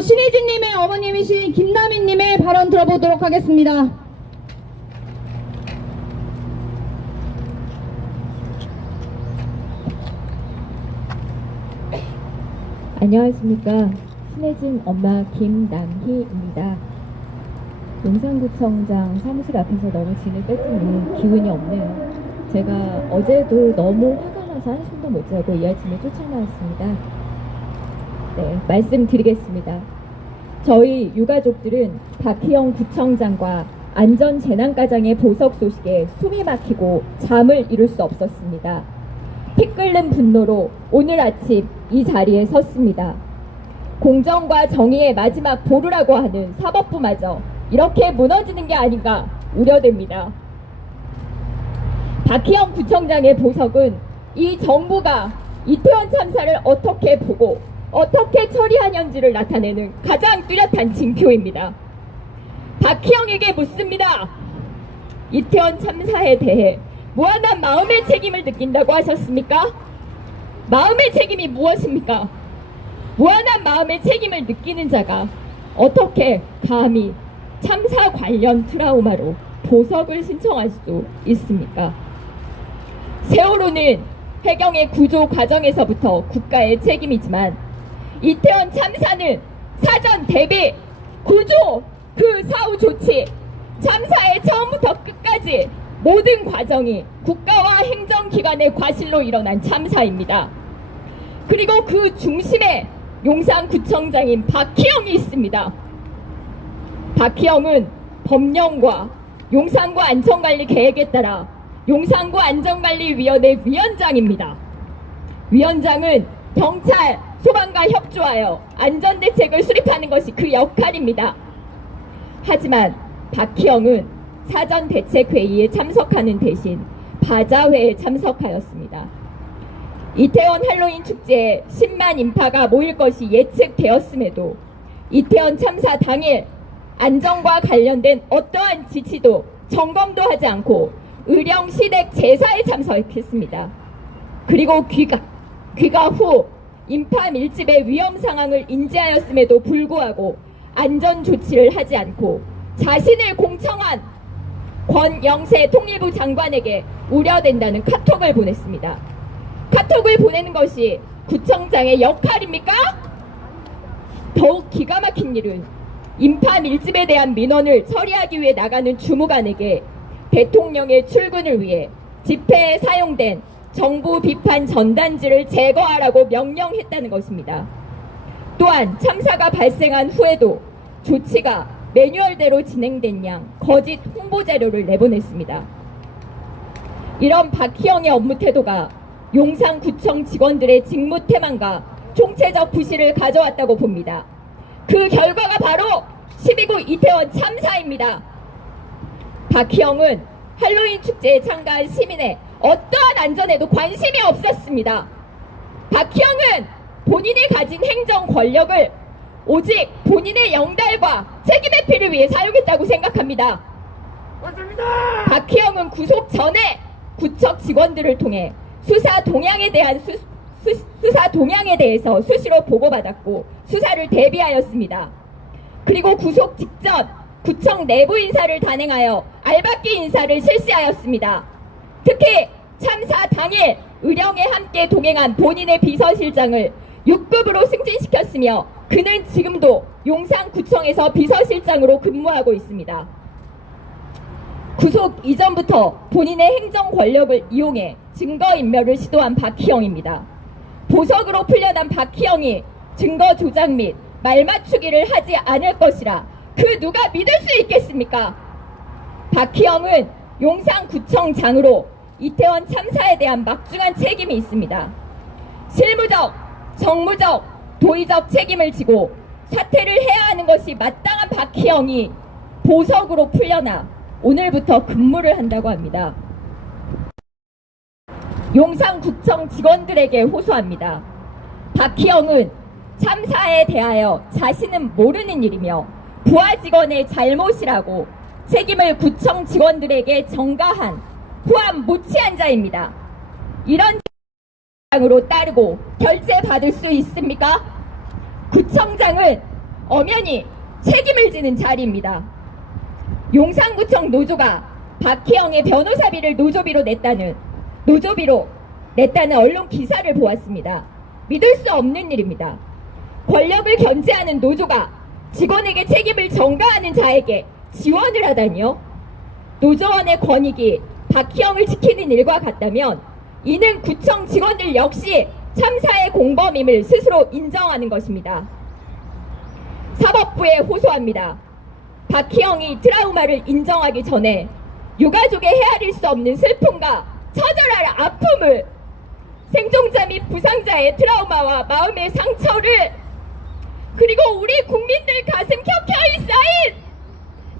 신혜진님의 어머님이신 김남희님의 발언 들어보도록 하겠습니다. 안녕하십니까. 신혜진 엄마 김남희입니다. 용산구청장 사무실 앞에서 너무 진을 뺐더니 기운이 없네요. 제가 어제도 너무 화가 나서 한숨도 못 자고 이 아침에 쫓아나왔습니다. 네, 말씀드리겠습니다. 저희 유가족들은 박희영 구청장과 안전재난과장의 보석 소식에 숨이 막히고 잠을 이룰 수 없었습니다. 피 끓는 분노로 오늘 아침 이 자리에 섰습니다. 공정과 정의의 마지막 보루라고 하는 사법부마저 이렇게 무너지는 게 아닌가 우려됩니다. 박희영 구청장의 보석은 이 정부가 이태원 참사를 어떻게 보고 어떻게 처리하는지를 나타내는 가장 뚜렷한 징표입니다. 박희영에게 묻습니다. 이태원 참사에 대해 무한한 마음의 책임을 느낀다고 하셨습니까? 마음의 책임이 무엇입니까? 무한한 마음의 책임을 느끼는 자가 어떻게 감히 참사 관련 트라우마로 보석을 신청할 수 있습니까? 세월호는 해경의 구조 과정에서부터 국가의 책임이지만 이태원 참사는 사전 대비, 구조, 그 사후 조치, 참사의 처음부터 끝까지 모든 과정이 국가와 행정기관의 과실로 일어난 참사입니다. 그리고 그 중심에 용산구청장인 박희영이 있습니다. 박희영은 법령과 용산구 안전관리 계획에 따라 용산구 안전관리위원회 위원장입니다. 위원장은 경찰, 소방과 협조하여 안전대책을 수립하는 것이 그 역할입니다. 하지만 박희영은 사전대책회의에 참석하는 대신 바자회에 참석하였습니다. 이태원 할로윈 축제에 10만 인파가 모일 것이 예측되었음에도 이태원 참사 당일 안전과 관련된 어떠한 지시도 점검도 하지 않고 의령 시댁 제사에 참석했습니다. 그리고 귀가 후 인파 밀집의 위험 상황을 인지하였음에도 불구하고 안전 조치를 하지 않고 자신을 공청한 권영세 통일부 장관에게 우려된다는 카톡을 보냈습니다. 카톡을 보내는 것이 구청장의 역할입니까? 더욱 기가 막힌 일은 인파 밀집에 대한 민원을 처리하기 위해 나가는 주무관에게 대통령의 출근을 위해 집회에 사용된 정부 비판 전단지를 제거하라고 명령했다는 것입니다. 또한 참사가 발생한 후에도 조치가 매뉴얼대로 진행된 양 거짓 홍보 자료를 내보냈습니다. 이런 박희영의 업무 태도가 용산구청 직원들의 직무 태만과 총체적 부실을 가져왔다고 봅니다. 그 결과가 바로 12구 이태원 참사입니다. 박희영은 할로윈 축제에 참가한 시민의 어떠한 안전에도 관심이 없었습니다. 박희영은 본인이 가진 행정 권력을 오직 본인의 영달과 책임 회피를 위해 사용했다고 생각합니다. 맞습니다. 박희영은 구속 전에 구청 직원들을 통해 수사 동향에 대해서 수시로 보고받았고 수사를 대비하였습니다. 그리고 구속 직전 구청 내부 인사를 단행하여 알박기 인사를 실시하였습니다. 특히 참사 당일 의령에 함께 동행한 본인의 비서실장을 6급으로 승진시켰으며 그는 지금도 용산구청에서 비서실장으로 근무하고 있습니다. 구속 이전부터 본인의 행정 권력을 이용해 증거인멸을 시도한 박희영입니다. 보석으로 풀려난 박희영이 증거 조작 및 말맞추기를 하지 않을 것이라 그 누가 믿을 수 있겠습니까? 박희영은 용산구청장으로 이태원 참사에 대한 막중한 책임이 있습니다. 실무적, 정무적, 도의적 책임을 지고 사퇴를 해야 하는 것이 마땅한 박희영이 보석으로 풀려나 오늘부터 근무를 한다고 합니다. 용산구청 직원들에게 호소합니다. 박희영은 참사에 대하여 자신은 모르는 일이며 부하 직원의 잘못이라고 책임을 구청 직원들에게 전가한 후함 무치한 자입니다. 이런 으로 따르고 결제받을 수 있습니까? 구청장은 엄연히 책임을 지는 자리입니다. 용산구청 노조가 박희영의 변호사비를 노조비로 냈다는 언론 기사를 보았습니다. 믿을 수 없는 일입니다. 권력을 견제하는 노조가 직원에게 책임을 전가하는 자에게 지원을 하다니요? 노조원의 권익이 박희영을 지키는 일과 같다면 이는 구청 직원들 역시 참사의 공범임을 스스로 인정하는 것입니다. 사법부에 호소합니다. 박희영이 트라우마를 인정하기 전에 유가족의 헤아릴 수 없는 슬픔과 처절한 아픔을, 생존자 및 부상자의 트라우마와 마음의 상처를, 그리고 우리 국민들 가슴 켜켜이 쌓인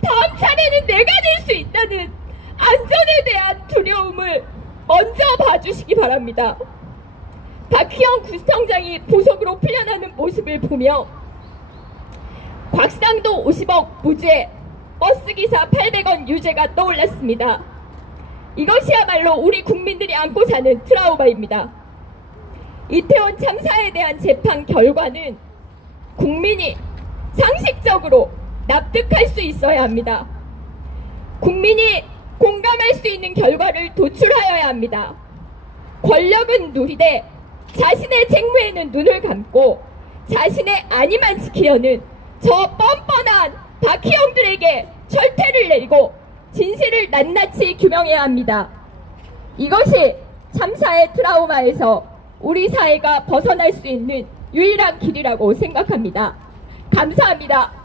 다음 차례는 내가 될 수 있다는 안전에 대한 두려움을 먼저 봐주시기 바랍니다. 박희영 구청장이 보석으로 풀려나는 모습을 보며 곽상도 50억 무죄, 버스기사 800원 유죄가 떠올랐습니다. 이것이야말로 우리 국민들이 안고 사는 트라우마입니다. 이태원 참사에 대한 재판 결과는 국민이 상식적으로 납득할 수 있어야 합니다. 국민이 공감할 수 있는 결과를 도출하여야 합니다. 권력은 누리되 자신의 책무에는 눈을 감고 자신의 안위만 지키려는 저 뻔뻔한 박희영들에게 철퇴를 내리고 진실을 낱낱이 규명해야 합니다. 이것이 참사의 트라우마에서 우리 사회가 벗어날 수 있는 유일한 길이라고 생각합니다. 감사합니다.